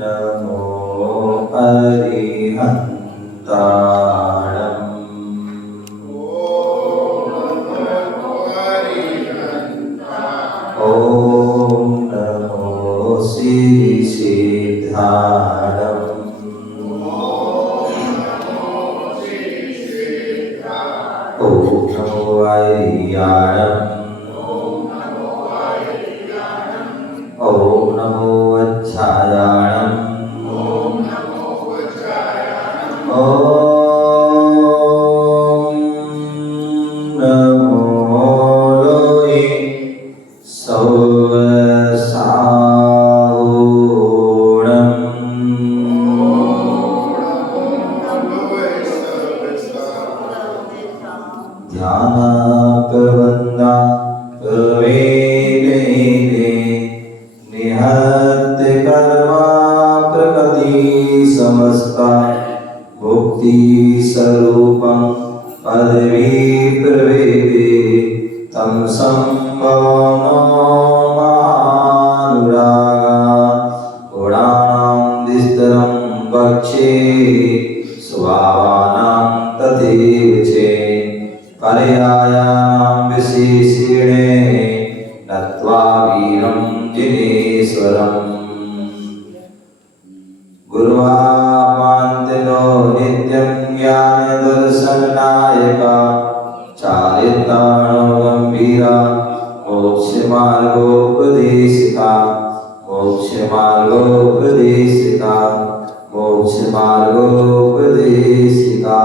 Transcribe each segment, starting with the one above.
नमो अरिहन्ताणम्। ॐ नमो सिद्धिसिद्धाणम्। ॐ नमो ऐर्याणम्। ॐ नमो वज्रायाणम्। ॐ नमो लोये सौसाहुणम्। ध्यानापवन्दा प्रवेदे निहत्य कर्मा प्रकृति समस्ता मुक्ति स्वरूपं पदवी प्रवेदे तं संभवनो महानुरागा गुणानां विस्तरं वक्षे स्वभावानां तथैव च पर्यायानां विशेषेणे नत्वा वीरं जिनेश्वरम्। गुरुवामान्तिनो नित्यं ज्ञानदर्शननायका चारित्राणो गम्भीरा मोक्षमार्गोपदेशिका मोक्षमार्गोपदेशिका मोक्षमार्गोपदेशिका।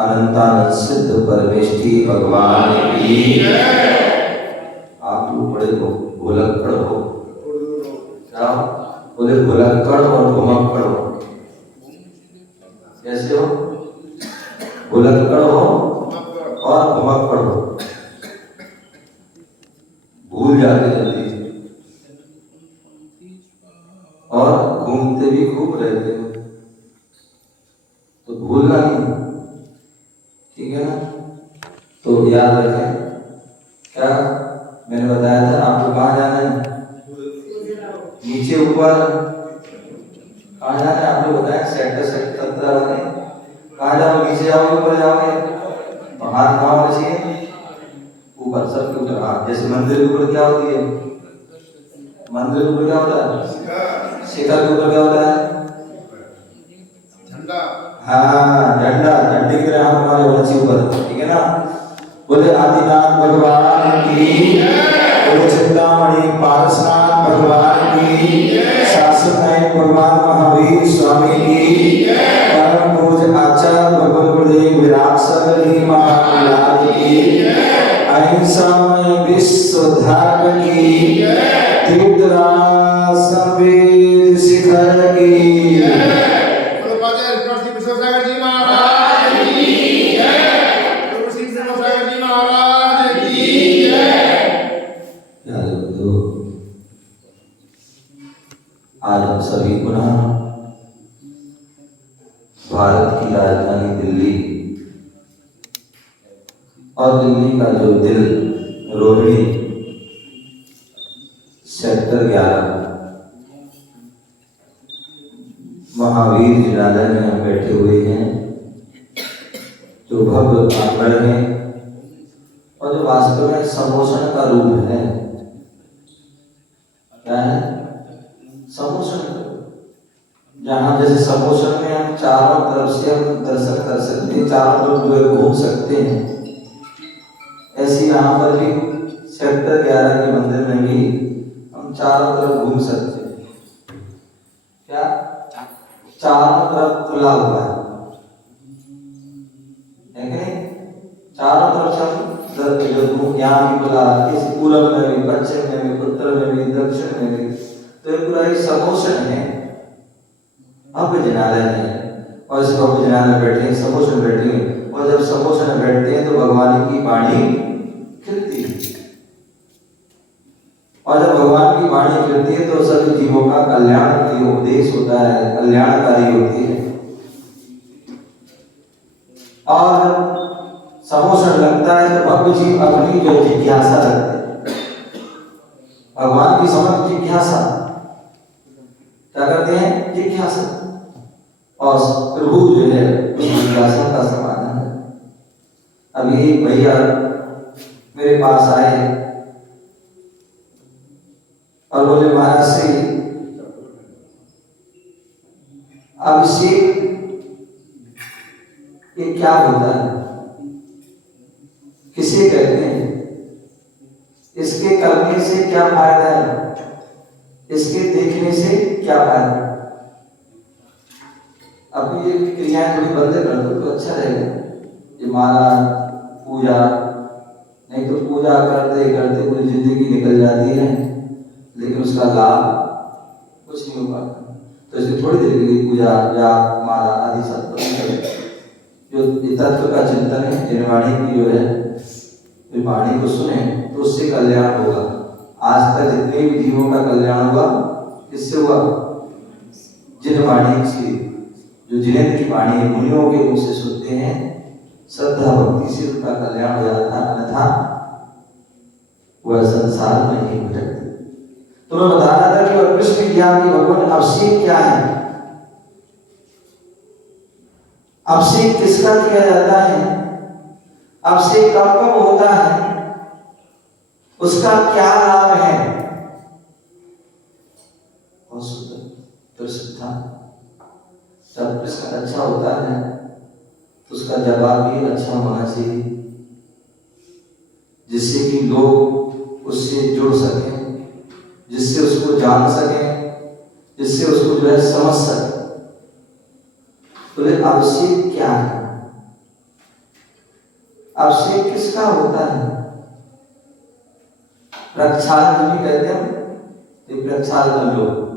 अनंतानंद सिद्ध परमेष्ठी भगवान की। आप लोग बड़े भुलक्कड़ हो, क्या बोले? भुलक्कड़ और घुमक्कड़ हो। कैसे हो? भुलक्कड़ हो और घुमक्कड़ हो। भूल जाते जल्दी और घूमते भी खूब रहते हो, तो भूलना नहीं, ठीक है ना? तो याद रखें, क्या मैंने बताया था आपको कहाँ जाना है? नीचे ऊपर कहाँ जाना है आपने बताया? सेक्टर 17 बने कहाँ जाओ? नीचे जाओगे ऊपर जाओगे? बाहर कहाँ होना चाहिए? ऊपर, सबके ऊपर। हाँ, जैसे मंदिर के ऊपर क्या होती है? मंदिर के ऊपर क्या होता है? शिखर के ऊपर क्या होता है? झंडा। हाँ, झंडा। झंडे की तरह हमारे होना चाहिए ऊपर, ठीक है ना? बोले आदिनाथ भगवान की, बोले चिंतामणि पारसनाथ भगवान की, शासक नायक भगवान महावीर स्वामी की, परम पूज्य आचार्य भगवान गुरुदेव विराट सगरी महाराज की, अहिंसामय विश्व धर्म की, तीर्थराज संवेद शिखर की। आज हम सभी पुनः भारत की राजधानी दिल्ली और दिल्ली का जो दिल रोहिणी सेक्टर 11 महावीर जिनालय में हम बैठे हुए हैं, जो भव्य प्रांगण है और जो वास्तव में समोषण का रूप है। क्या है? समोषण। जहाँ जैसे समोषण में हम चारों तरफ से हम दर्शन कर सकते हैं, चारों तरफ जो है घूम सकते हैं, ऐसे यहाँ पर भी सेक्टर 11 के मंदिर में भी हम चारों तरफ घूम सकते हैं। क्या? चारों तरफ खुला हुआ है कि नहीं? चारों तरफ से हम यहाँ भी खुला है, इस पूरब में भी, पश्चिम में भी, उत्तर में भी, दक्षिण में भी। तो ये पूरा एक समोषण है, भव्य जिनालय है। और इस भव्य जिनालय में बैठे हैं, समोषण बैठे हैं, और जब समोषण में बैठते हैं तो भगवान की वाणी खिलती है। और जब भगवान की वाणी खिलती है तो सभी जीवों का कल्याण के लिए उपदेश होता है, कल्याणकारी होती है। और समोषण लगता है तो भव्य जीव अपनी जो जिज्ञासा रखते हैं, भगवान की समझ जिज्ञासा। क्या करते हैं? जिज्ञासा। और प्रभु जो है उस जिज्ञासा का समाधान है। अभी एक भैया मेरे पास आए और बोले महाराज श्री अभिषेक ये क्या होता है, किसे कहते हैं, इसके करने से क्या फायदा है, इसके देखने से क्या फायदा है? अब ये क्रियाएं थोड़ी बंद कर दो तो अच्छा रहेगा। ये माला पूजा, नहीं तो पूजा करते करते पूरी जिंदगी निकल जाती है लेकिन उसका लाभ कुछ नहीं हो पाता। तो इसलिए थोड़ी देर के लिए पूजा या माला आदि सब जो तत्व का चिंतन है, जिनवाणी की जो है वाणी को सुने तो उससे कल्याण होगा। आज तक जितने भी जीवों का कल्याण हुआ किससे हुआ? जिनवाणी से, जो जिनेंद्र की वाणी मुनियों के मुख से सुनते हैं, श्रद्धा भक्ति से उनका कल्याण हो जाता, अन्यथा वह संसार में ही भटकते। तो मैं बता रहा था कि वह कृष्ण ज्ञान की भगवान अभिषेक क्या है, अभिषेक किसका किया जाता है, अभिषेक कब कब होता है, उसका क्या लाभ है। बहुत सुंदर प्रश्न था। जब प्रश्न अच्छा होता है तो उसका जवाब भी अच्छा होना चाहिए, जिससे कि लोग उससे जुड़ सकें, जिससे उसको जान सकें, जिससे उसको जो है समझ सकें। बोले अभिषेक क्या है, अभिषेक किसका होता है? प्रक्षालन भी कहते हैं, तो प्रक्षालन लोग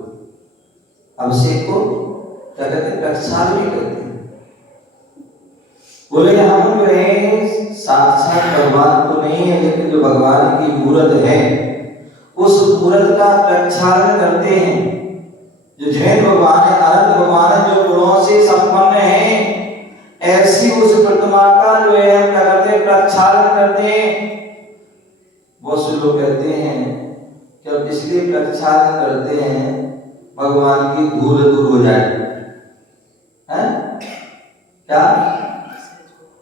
अभिषेक को क्या कहते हैं? प्रक्षालन भी कहते हैं। बोले हम जो है साक्षात भगवान तो नहीं है, लेकिन जो भगवान की मूर्त है उस मूर्त का प्रक्षालन करते हैं। जो जैन भगवान है, अनंत भगवान है, जो गुणों से संपन्न है, ऐसी उस प्रतिमा का जो है हम क्या करते हैं? प्रक्षालन करते हैं। बहुत से लोग कहते हैं कि अब इसलिए प्रक्षालन करते हैं भगवान की धूल दूर हो जाए, हैं? क्या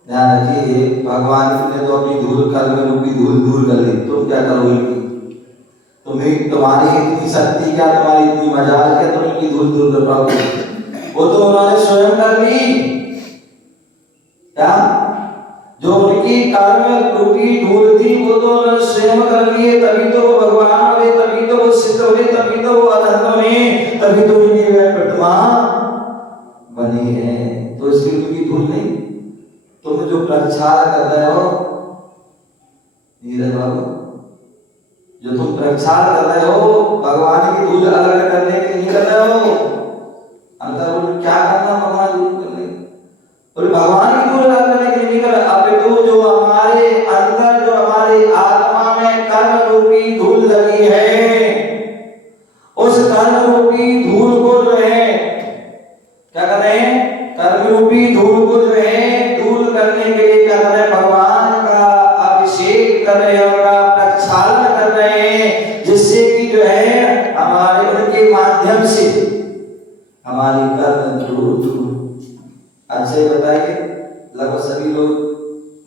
ध्यान रखिए, भगवान ने तो अपनी धूल कर्म रूपी धूल दूर कर ली, तुम क्या करोगे? तुम्हारी इतनी शक्ति क्या, तुम्हारी इतनी मजाल क्या, तुम इनकी धूल दूर कर पाओगे? वो तो उन्होंने स्वयं कर ली। क्या? जो उनकी कर्म रूपी धूल थी वो तो उन्होंने स्वयं कर लिए, तभी तो वो भगवान हुए, तभी तो वो सिद्ध हुए, तभी तो वो अनंत हुए, तभी तो उनकी वह प्रतिमा बनी है। तो इसकी उनकी धूल नहीं। तुम जो प्रक्षालन कर रहे हो नीरज बाबू, जो तुम प्रक्षालन कर रहे हो भगवान की धूल अलग करने के लिए नहीं कर रहे हो। अंतर बोल क्या करना भगवान धूल करने, और भगवान की धूल अलग करने के लिए नहीं कर रहे। अब तो जो हमारे अंदर, जो हमारी आत्मा में कर्म रूपी धूल लगी है, उस कर्म रूपी धूल को जो है क्या कर रहे हैं? कर्म रूपी धूल को जो है दूर करने के लिए क्या कर रहे हैं? भगवान का अभिषेक कर रहे हैं, उनका प्रक्षालन कर रहे हैं, जिससे कि जो है हमारे उनके माध्यम से हमारी कर्म दूर दूर। अच्छा ये बताइए, लगभग सभी लोग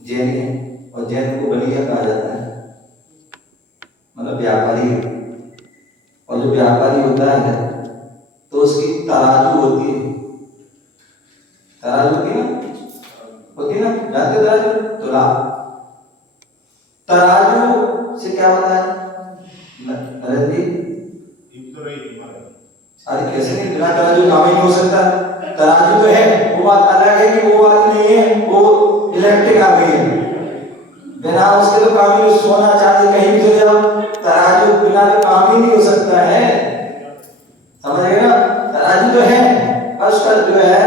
जैन हैं और जैन को बनिया कहा जाता है, मतलब व्यापारी है। और जो व्यापारी होता है तो उसकी तराजू होती है, तराजू होती है ना, जानते तराजू? तुला। तराजू से क्या होता है नरेंद्र जी? अरे कैसे नहीं, बिना तराजू काम ही नहीं हो सकता। तराजू तो है, वो बात अलग है कि वो बात नहीं है, वो इलेक्ट्रिक आ गई है, बिना उसके तो काम ही, सोना चांदी कहीं भी चले जाओ, तराजू बिना तो काम ही नहीं हो सकता है। समझ गए ना? तराजू तो है, बस का जो है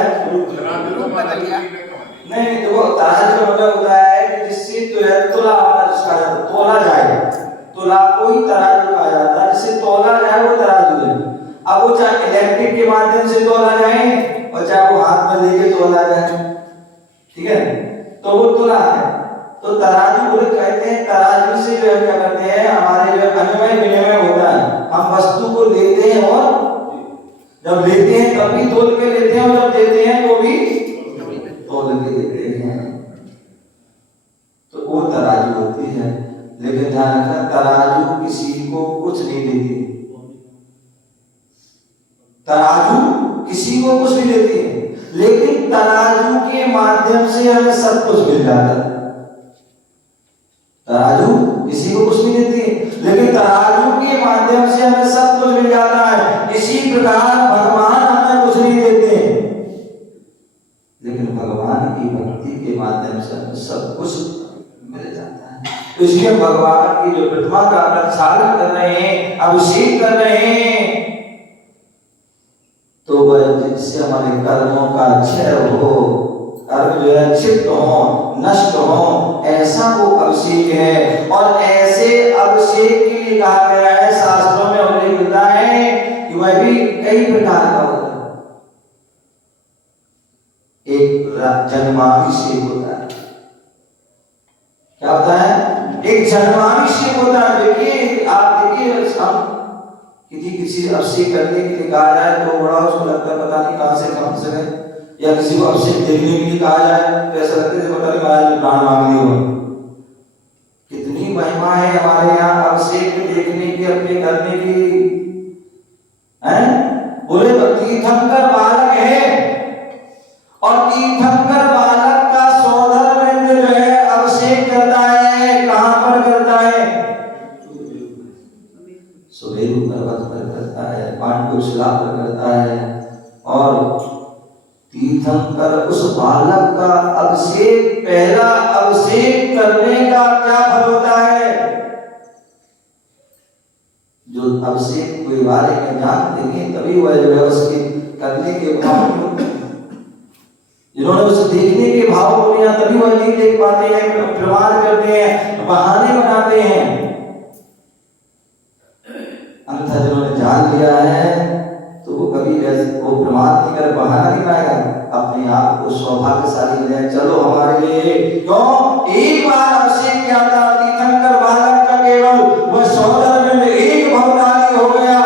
नहीं, तो वो तराजू का मतलब होता है कि जिससे जो है तुला वाला, जिसका तोला जाए, तुला को ही तराजू कहा जाता है, जिससे तोला जाए वो तराजू है। अब वो चाहे इलेक्ट्रिक के माध्यम से तोला जाए और चाहे वो हाथ में लेके तोला जाए, ठीक है, तो वो तुला है। तो तराजू बोले कहते हैं, तराजू से जो क्या करते हैं, हमारे जो अन्वय विनिमय होता है, हम वस्तु को लेते हैं और जब लेते हैं तब भी तोल के लेते हैं और जब देते हैं तो भी तोल के देते हैं। तो वो तराजू होती है। लेकिन ध्यान रखना, तराजू किसी को कुछ नहीं देती। तराजू किसी को कुछ नहीं देती है, लेकिन तराजू के माध्यम से हमें सब कुछ मिल जाता है। तराजू किसी को कुछ नहीं देती है, लेकिन तराजू के माध्यम से हमें सब कुछ मिल जाता है। इसी प्रकार भगवान हमें कुछ नहीं देते हैं, लेकिन भगवान की भक्ति के माध्यम से हमें सब कुछ मिल जाता है। तो इसलिए भगवान की जो प्रतिमा का प्रक्षालन कर रहे हैं, अभिषेक कर रहे हैं, तो वह जिससे हमारे कर्मों का क्षय हो, कर्म जो है क्षिप्त हो, नष्ट हो, ऐसा वो अभिषेक है। और ऐसे अभिषेक के लिए कहा गया है, शास्त्रों में उल्लेख मिलता है कि वह भी कई प्रकार का होता है। एक जन्माभिषेक होता है। क्या होता है? एक जन्माभिषेक होता है। देखिए, आप देखिए, हम किसी अभिषेक करने के लिए कहा जाए तो बड़ा उसको लगता है पता नहीं कहां से कहां से है, या किसी को अभिषेक देखने के लिए कहा जाए तो ऐसा लगता है पता नहीं महाराज ने प्राण मांग लिए हो। कितनी महिमा है हमारे यहाँ अभिषेक देखने की, अपने करने की, हैं? बोले तीर्थंकर बालक है, और तीर्थंकर बालक का सौधर्मेंद्र जो है अभिषेक करता है। कहां पर करता है? सुमेरु पर्वत पर करता है, पांडुशिला पर करता है। और तीर्थंकर उस बालक का अभिषेक, पहला अभिषेक करने का क्या फल होता है? जो अभिषेक के बारे में जानते हैं तभी वह जो है उसके करने के भाव, जिन्होंने उसे देखने के भाव को लिया तभी वह नहीं देख पाते हैं, प्रमाण करते हैं, बहाने बनाते हैं। अन्यथा जिन्होंने जान लिया है तो वो कभी वो प्रमाद नहीं कर, बहाना नहीं पाएगा, अपने आप को सौभाग्यशाली ले। चलो हमारे लिए क्यों एक बार अभिषेक किया था तीर्थंकर बालक का, केवल वह सौधर्म में एक भवदानी हो गया।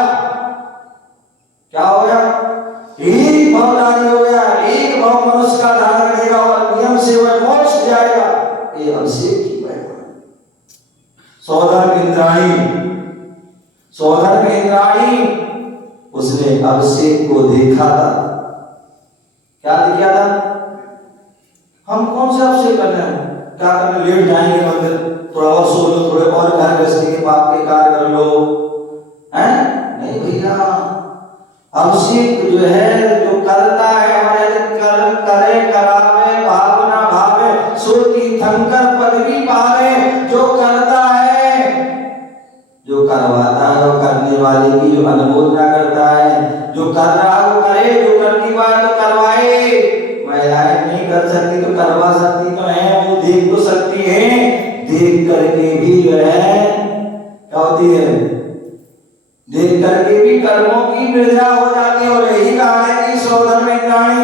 क्या हो गया? एक भवदानी हो गया। एक भव मनुष्य का धारण करेगा और नियम से वह मोक्ष जाएगा। ये अभिषेक की महिमा। सौधर्म इंद्राणी, सौधर्म इंद्राणी, उसने अभिषेक को देखा था। क्या देखा था? हम कौन से अभिषेक कर रहे हैं? क्या करने लेट जाएंगे मंदिर, थोड़ा और सो लो, थोड़े और घर गृहस्थी के पाप के कार्य कर लो, हैं? नहीं भैया, अभिषेक जो है जो करता है हमारे कर्म करे करावे भावना भावे सो तीर्थंकर पदवी पावे। जो करता है, जो करवाता है, वो करने वाले की जो अनुमोदना करता है, जो कर रहा है वो करे, जो करने वाला तो करवाए। महिलाएं नहीं कर सकती तो करवा सकती तो है, वो देख तो सकती है, देख करके भी जो है क्या होती है, देख करके भी कर्मों की निर्जा हो जाती है। और यही कहा है कि सौधर्म इंद्राणी,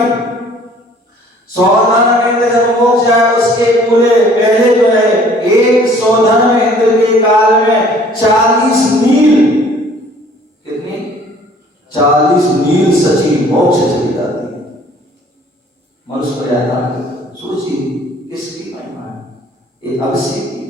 सौधर्म इंद्र जब मोक्ष जाए उसके पूरे पहले जो है एक सौधर्म इंद्र के काल में 40 मील, कितनी 40 मील सची मोक्ष चली जाती है। मनुष्य को याद सोचिए किसकी महिमा है? एक अभिषेक की।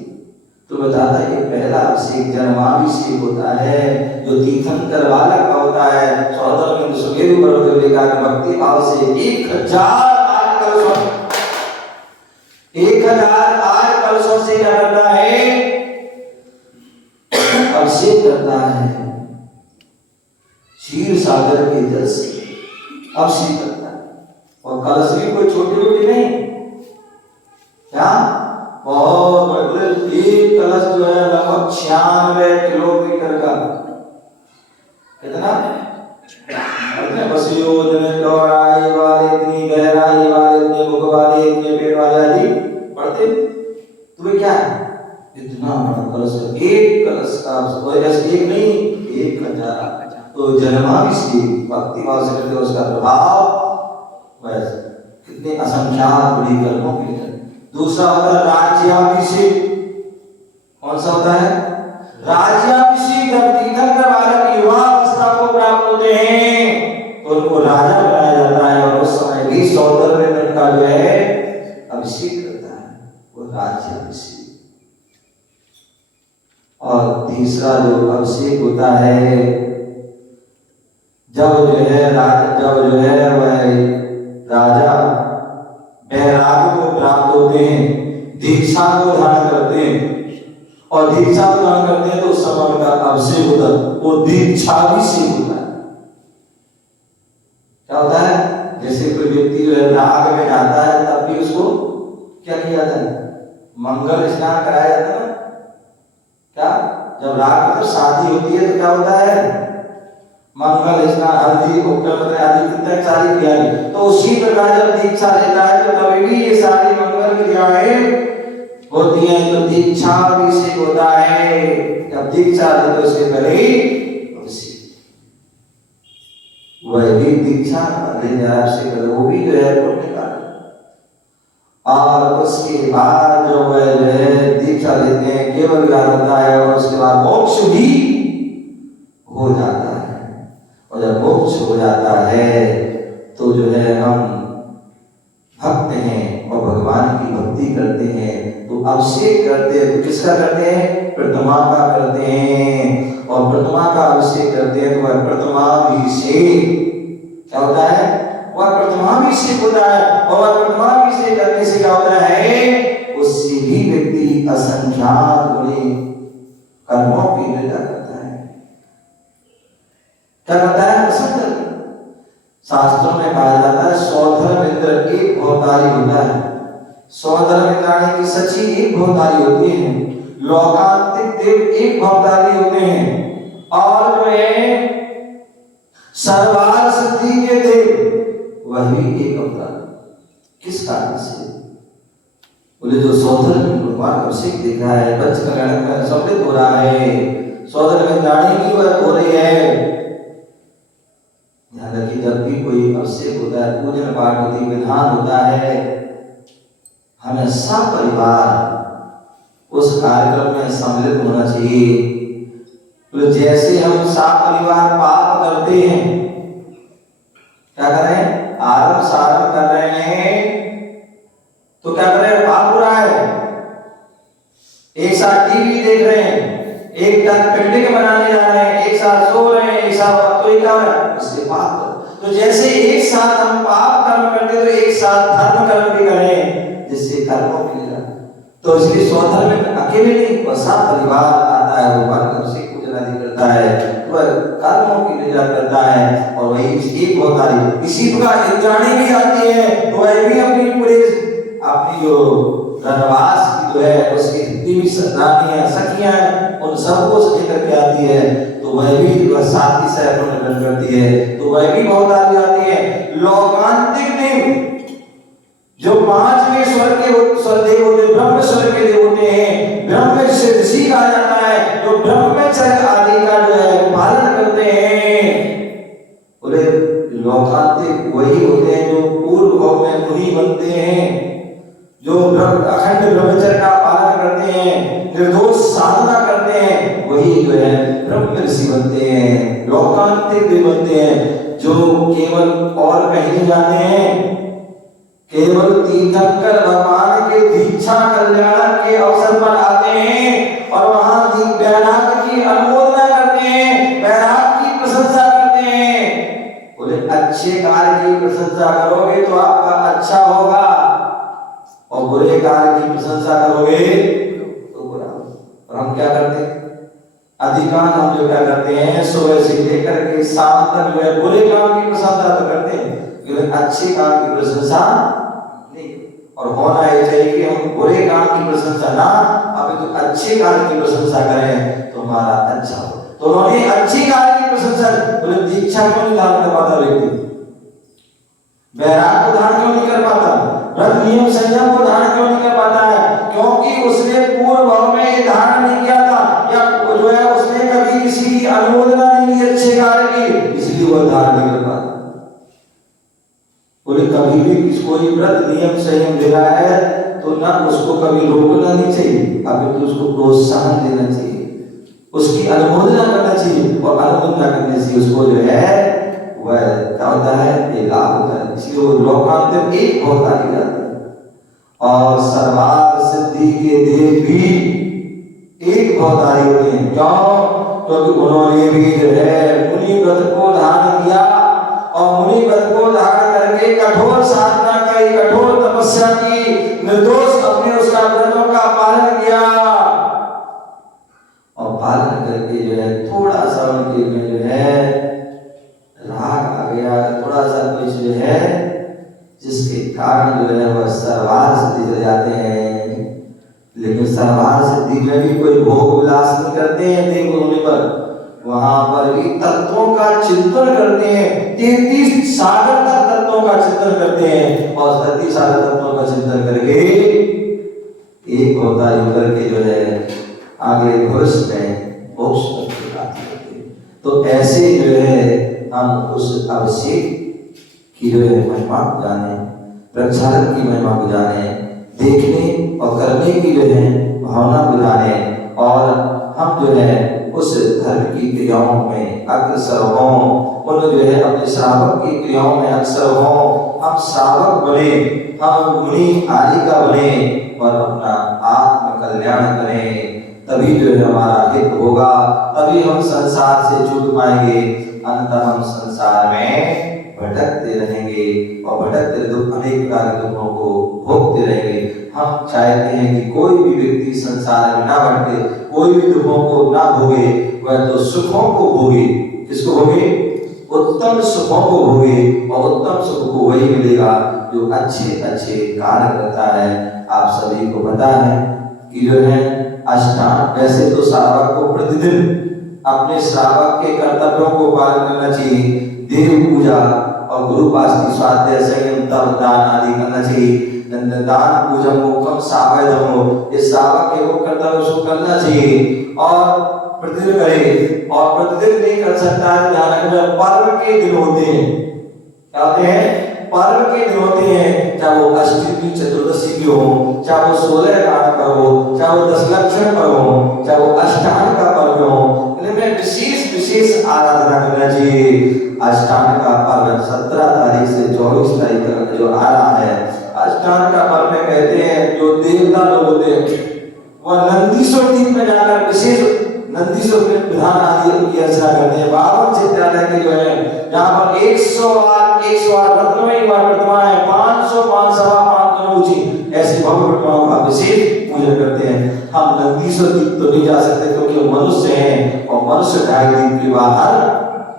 तो बताता है कि पहला अभिषेक जन्माभिषेक होता है जो तीर्थंकर बालक का होता है। सौधर्म इंद्र सुमेरु पर्वत पर लेकर भक्ति भाव से 1008 कलशों, 1008 कलशों से क्या करता है? अभिषेक करता है। क्षीर सागर के जल से अभिषेक करता है। और कलश भी कोई छोटी मोटी नहीं, क्या बहुत बड़े। एक कलश जो है लगभग 96 किलोमीटर का, कितना बसियो चौड़ाई वाले, इतनी गहराई वाले, इतने मुख वाले, इतने पेट वाले आदि पढ़ते। तो क्या है? इतना बड़ा कलश है। एक कलश का एक नहीं, 1000। तो जन्माभिषेक भक्ति भाव से करते उसका प्रभाव बस कितने असंख्यात बड़ी कर्मों के लिए। दूसरा होता है राज्याभिषेक। कौन सा होता है? राज्याभिषेक। जब तीर्थंकर बालक युवा अवस्था को प्राप्त होते हैं तो उनको राजा बनाया जाता है और उस समय भी सौंदर्य का जो है अभिषेक करता है, वो राज्य अभिषेक। और तीसरा जो अभिषेक होता है, जब जो है वह राजा बैराग को प्राप्त होते हैं, दीक्षा को धारण करते हैं, और दीक्षा को धारण करते हैं तो उस समय उनका अभिषेक होता है, वो दीक्षाभिषेक होता है। क्या होता है? जैसे कोई व्यक्ति जो है राग में जाता है तब भी उसको क्या किया जाता है? मंगल स्नान कराया जाता है। क्या? जब राग मतलब शादी होती है तो क्या होता है? मंगल स्नान, हल्दी आदि कितने सारी क्रियाएं। तो उसी प्रकार जब दीक्षा लेता है तो कभी भी ये सारी मंगल क्रियाएं होती हैं तो दीक्षाभिषेक होता है। जब दीक्षा ले तो उससे पहले वह भी दीक्षा ले से करे, वो भी जो है पुण्य कार्य। और उसके बाद जो वह जो है दीक्षा लेते हैं केवल ज्ञान होता है और उसके बाद मोक्ष भी हो जाता है। और जब मोक्ष हो जाता है तो जो है हम भक्त हैं और भगवान की भक्ति करते हैं तो अभिषेक करते हैं। तो किसका करते हैं? प्रतिमा का करते हैं। और प्रतिमा का अभिषेक करते हैं तो वह प्रतिमाभिषेक क्या होता है? वह प्रतिमाभिषेक होता है। और वह प्रतिमाभिषेक करने से क्या होता है? उससे भी व्यक्ति असंख्यात गुणी कर्मों की निंदा करता है। क्या करता है? असंख्यात। शास्त्रों में कहा जाता है सौधर्मिंद्र एक भवतारी होता है। सौधर्मिंद्राणी की सची एक भवतारी होती है। लोकांतिक देव एक भवतारी होते हैं। और जो है सर्वार सिद्धि के देव वह भी एक अवतार। किस कारण से? बोले जो सौधर्मिंद्र भगवान अभिषेक दिख रहा है, पंच कल्याण में सम्मिलित हो रहा है, सौधर्मिंद्राणी की वह हो रही है। ध्यान रखिए, जब भी कोई अभिषेक होता है, पूजन पाठ होती है, विधान होता है, हमेशा परिवार उस कार्यक्रम में सम्मिलित होना चाहिए। तो जैसे हम सब परिवार पाप करते हैं, क्या करें? आरंभ सारंभ कर रहे हैं तो क्या करें? पाप हो रहा है। एक साथ टीवी देख रहे हैं, एक साथ पिकनिक मनाने जा रहे हैं, एक साथ सो रहे हैं, एक साथ, तो क्या हो रहा है? इससे पाप। तो जैसे एक साथ हम पाप कर्म करते तो एक साथ धर्म कर्म भी करें जिससे कर्मों की निंदा। तो इसलिए सौधर्म में अकेले नहीं, वसा परिवार आता है, भगवान का अभिषेक पूजन आदि करता है, वह कर्मों की निंदा करता है। और वही एक भवतारी। इसी प्रकार इंद्राणी भी आती है तो वह भी अपनी पूरे अपनी जो वनवास की जो है उसकी जितनी भी रानियां सखियां उन सबको लेकर के आती है। तो वह भी वह साथी सहन नटन करती है तो वह भी भवतारी आती है। लोकांतिक देव जो पांचवें स्वर्ग देव होते, ब्रह्म स्वर्ग के देव होते हैं, ब्रह्म से ऋषि कहा जाता है, जो ब्रह्मचर्य आदि का जो है पालन करते हैं। बोले लोकांतिक वही होते हैं जो पूर्व भाव में मुनि बनते हैं, जो अखंड ब्रह्मचर्य का पालन करते हैं, निर्दोष साधना करते हैं, वही जो है ब्रह्म ऋषि बनते हैं, लोकांतिक भी बनते हैं। जो केवल और कहीं जाते हैं, केवल तीर्थंकर भगवान के दीक्षा कल्याण के अवसर पर आते हैं और वहां वैराग की अनुमोदना करते हैं, वैराग की प्रशंसा करते हैं। बोले अच्छे कार्य की प्रशंसा करोगे तो आपका अच्छा होगा और बुरे कार्य की प्रशंसा करोगे तो बुरा। और हम क्या करते हैं? अधिकांश हम जो क्या करते हैं, सुबह से लेकर के शाम तक जो है बुरे काम की प्रशंसा तो करते हैं, लेकिन अच्छे काम की प्रशंसा नहीं। और होना ये चाहिए कि हम बुरे काम की प्रशंसा ना, अभी तो अच्छे कार्य की प्रशंसा करें तो हमारा अच्छा हो। तो उन्होंने अच्छी कार्य की प्रशंसा, बोले दीक्षा क्यों नहीं धारण कर पाता व्यक्ति? वैराग को धारण क्यों नहीं कर पाता? व्रत नियम संयम को धारण क्यों नहीं कर पाता है? क्योंकि उसने पूर्व भाव में ये धारण नहीं किया था, या जो है उसने कभी किसी की अनुमोदना नहीं की अच्छे कार्य की, इसलिए वह धारण नहीं कर पाता। बोले कभी भी कोई व्रत नियम संयम दे रहा है तो ना उसको कभी रोकना नहीं चाहिए, अभी तो उसको प्रोत्साहन देना चाहिए, उसकी अनुमोदना करना चाहिए। और अनुमोदना करने से उसको जो है वह क्या होता है, ये लाभ होता है। इसलिए वो लोकांत एक भवतारी जाते हैं और सर्वार्थ सिद्धि के देव भी एक भवतारी होते हैं। क्यों? क्योंकि उन्होंने भी जो है मुनि व्रत को धारण किया और मुनि व्रत को धारण करके कठोर साधना की, कठोर तपस्या की, निर्दोष अपने उसका व्रतों का पालन किया और पालन करके जो है थोड़ा सा उनके में जो है राग आ गया, थोड़ा सा कुछ जो है जिसके कारण जो है वह सर्वार्थ सिद्धि चले जाते हैं। लेकिन सर्वार्थ सिद्धि में भी कोई भोग विलास नहीं करते हैं देव होने पर, वहां पर भी तत्वों का चिंतन करते हैं। 33 सागर तक तत्वों का चिंतन करते हैं और 33 सागर तत्वों का चिंतन करके एक होता है करके जो है आगे भविष्य में मोक्ष की बात करते हैं। तो ऐसे जो है हम उस अभिषेक की जो है महिमा को जाने, प्रक्षालन की महिमा को जाने, देखने और करने की जो है भावना को जाने और हम जो है उस धर्म की क्रियाओं में अग्रसर हों, उन जो है अपने श्रावक की क्रियाओं में अग्रसर हों। हम श्रावक बने, हम मुनि आदि का बने और अपना आत्म कल्याण करें, तभी जो है हमारा हित होगा, तभी हम संसार से छूट पाएंगे। अंततः हम संसार में भटकते रहेंगे और भटकते दुख अनेक प्रकार के दुखों को भोगते रहेंगे। हम चाहते हैं कि कोई भी व्यक्ति संसार में ना भटके, कोई भी दुखों को ना भोगे, वह तो सुखों को भोगे। किसको भोगे? उत्तम सुखों को भोगे और उत्तम सुख को वही मिलेगा जो अच्छे अच्छे कार्य करता है। आप सभी को पता है कि जो है अष्टांग, वैसे तो श्रावक को प्रतिदिन अपने श्रावक के कर्तव्यों को पालन करना चाहिए, देव पूजा और गुरु पास स्वाध्याय संयम तप दान आदि करना चाहिए। दान पूजा मुखम सावयदमो, इस श्रावक के वो कर्तव्य उसको करना चाहिए और प्रतिदिन करे। और प्रतिदिन नहीं कर सकता है, ध्यान रखना, पर्व के दिन होते हैं। क्या होते हैं? पर्व के दिन होते हैं, चाहे वो अष्टमी चतुर्दशी की हो, चाहे वो 16 गान का हो, चाहे वो 10 लक्षण पर्व हो, चाहे वो अष्टांग का पर्व हो, इनमें विशेष विशेष आराधना करना चाहिए। अष्टांग का पर्व 17 तारीख से 24 तारीख तक जो आ रहा है, अष्टांग का पर्व में कहते हैं जो देवता लोग होते हैं वह नंदीश्वर द्वीप में जाकर विशेष नंदीश्वर के विधान आदि की अर्चना करते हैं। 52 चित्रालय के जो है जहाँ पर 108 रत्नमयी प्रतिमा है, 505 सवा 5 ऊंची ऐसी भव्य प्रतिमाओं का विशेष पूजन करते हैं। हम नंदीश्वर द्वीप तो नहीं जा सकते क्योंकि वो मनुष्य हैं और मनुष्य ढाई द्वीप के बाहर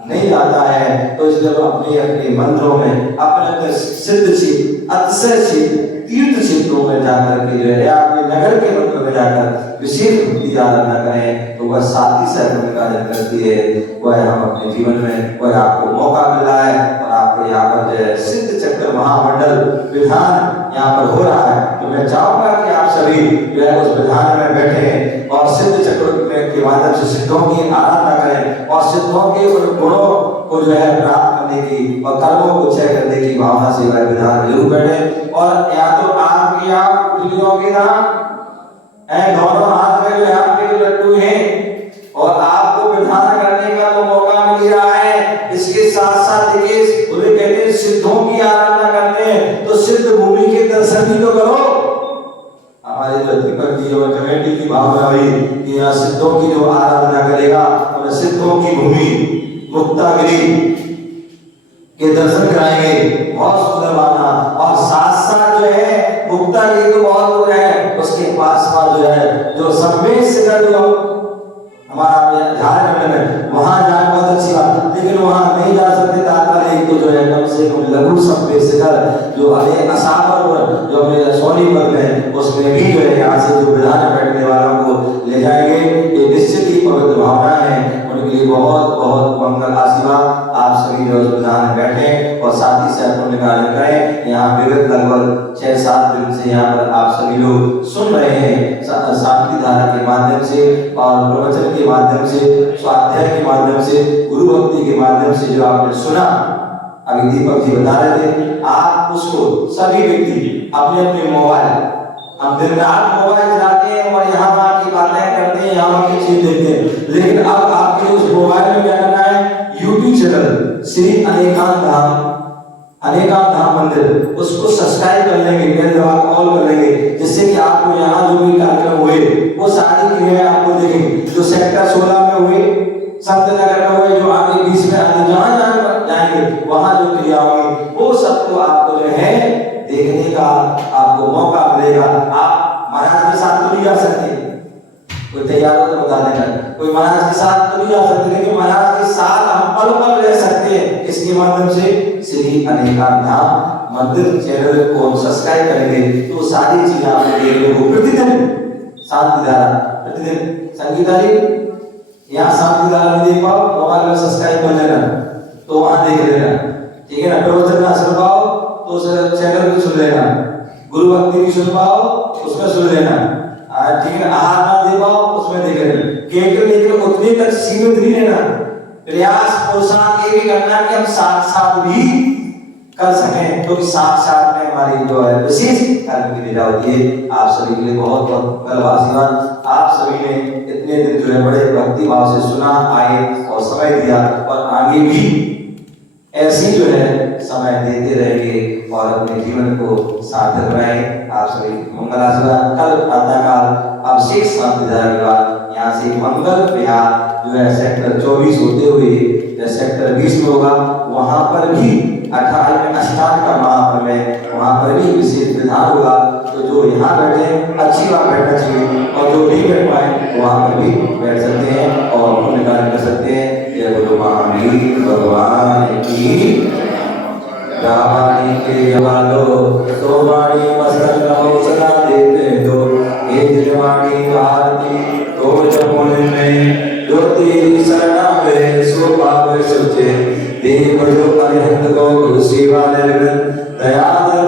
नहीं जाता है। तो इसलिए अपने अपने मंदिरों में अपने अपने सिद्ध क्षेत्र, अतिशय क्षेत्र, तीर्थ क्षेत्रों में जाकर के जो है अपने नगर के मंदिर में जाकर विशेष भक्ति आराधना करें, तो वह साथी सहयोग कार्य करती है। वह हम अपने जीवन में वह आपको मौका मिल रहा है और आपको यहाँ पर जो है सिद्ध चक्र महामंडल विधान यहाँ पर हो रहा है। तो मैं चाहूंगा कि आप सभी जो है उस विधान में बैठे और सिद्ध चक्र के माध्यम से सिद्धों की आराधना करें और सिद्धों के उन गुणों को जो है प्राप्त करने की और कर्मों को क्षय करने की भावना से वह विधान में जरूर बैठे। और या तो आपकी आप उंगलियों के नाम दोनों हाथ में जो है आपके जो लड्डू हैं और आपको विधान करने का तो मौका मिल रहा है। इसके साथ साथ देखिए बोले कहते हैं सिद्धों की आराधना करते हैं तो सिद्ध भूमि के दर्शन भी तो करो। हमारे जो दीपक जी और कमेटी की भावना हुई कि यहाँ सिद्धों की जो आराधना करेगा तो सिद्धों की भूमि मुक्तागिरी के दर्शन कराएंगे, बहुत सुंदर माना। और साथ साथ जो है मुक्तागिरी तो बहुत दूर है, उसके पास जो है जो संवेद शिखर जो हमारा झारखंड में वहां जाए बहुत अच्छी बात, लेकिन वहां नहीं जा सकते तात्कालिक तो जो है कम से कम लघु संवेद शिखर जो अनेक असावर जो मेरे सोनीपत में उसमें भी जो है यहाँ से जो विधान बैठने वालों को ले जाएंगे। ये निश्चित ही पवित्र भावना है, उनके लिए बहुत बहुत मंगल आशीर्वाद। आप सभी जो विधान में बैठे और साथ ही साथ पुण्य कार्य करें। यहाँ विगत लगभग 6-7 दिन से यहाँ पर आप सभी लोग सुन रहे हैं शांति धारा के माध्यम से और प्रवचन के माध्यम से, स्वाध्याय के माध्यम से, गुरु भक्ति के माध्यम से जो आपने सुना। अभी दीपक जी बता रहे थे, आप उसको सभी व्यक्ति अपने अपने मोबाइल, हम दिन रात मोबाइल चलाते हैं और यहाँ वहाँ की बातें करते हैं, यहाँ की चीज देखते हैं, लेकिन अब आपके उस मोबाइल में क्या करना है, यूट्यूब चैनल श्री अनेकांत धाम मंदिर, उसको सब्सक्राइब कर लेंगे, बेल दबा ऑल कर लेंगे, जिससे कि आपको यहाँ जो भी कार्यक्रम हुए वो सारी क्रियाएं आपको देखेंगे। जो सेक्टर 16 में हुए, संत नगर में हुए, जो आगे 20 में आगे जहाँ जहाँ जाएंगे वहाँ जो क्रिया होगी वो सबको आपको जो है देखने का आपको मौका मिलेगा। आप महाराज के साथ तो नहीं जा सकते, कोई तैयार हो तो बता देना, कोई महाराज के साथ तो नहीं जा सकते, लेकिन महाराज के साथ हम पल पल रह सकते हैं। इसके माध्यम से श्री अनेकांत धाम मंदिर चैनल को सब्सक्राइब करेंगे तो सारी चीजें आपको देखने को प्रतिदिन शांति धारा, प्रतिदिन संगीता जी यहाँ शांति धारा में देख पाओ, मोबाइल में सब्सक्राइब कर लेना तो वहां देख लेना, ठीक है ना। प्रवचन में सुन पाओ तो उस चैनल को सुन लेना, गुरु भक्ति की सुन पाओ उसमें सुन लेना, ठीक है। आहार ना दे पाओ उसमें देख लेना, लेकिन उतने तक सीमित नहीं रहना, प्रयास प्रोत्साहन ये भी करना कि हम साथ साथ भी कर सकें, क्योंकि साथ साथ में हमारी जो है विशेष कर्म की लीला होती है। आप सभी के लिए बहुत बहुत कलवासीवान, आप सभी ने इतने दिन जो है बड़े भक्ति भाव से सुना, आए और समय दिया, और आगे भी ऐसी जो है समय देते रहेंगे और अपने जीवन को सार्थक बनाएं। आप सभी मंगल आशीर्वाद। कल प्रातःकाल अभिषेक शांति धारा के बाद यहाँ से मंगल विहार जो है सेक्टर 24 होते हुए सेक्टर 20 में होगा, वहां पर भी 28 में अष्टांग का महापर्व है, वहां पर भी विशेष विधान होगा। तो जो यहाँ बैठे अच्छी बात बैठना चाहिए, और जो नहीं बैठ पाए वहां पर भी बैठ सकते हैं और पुण्य कार्य कर सकते हैं। जय बोलो महावीर भगवान की। रामानी के वालो तो वाणी मस्तक रहो सदा देते दो, ये दिलवाणी भारती तो जमुन में ज्योति शरणा वे सो पावे सुचे, देव जो अरिहंत को सेवा निर्गत दयाल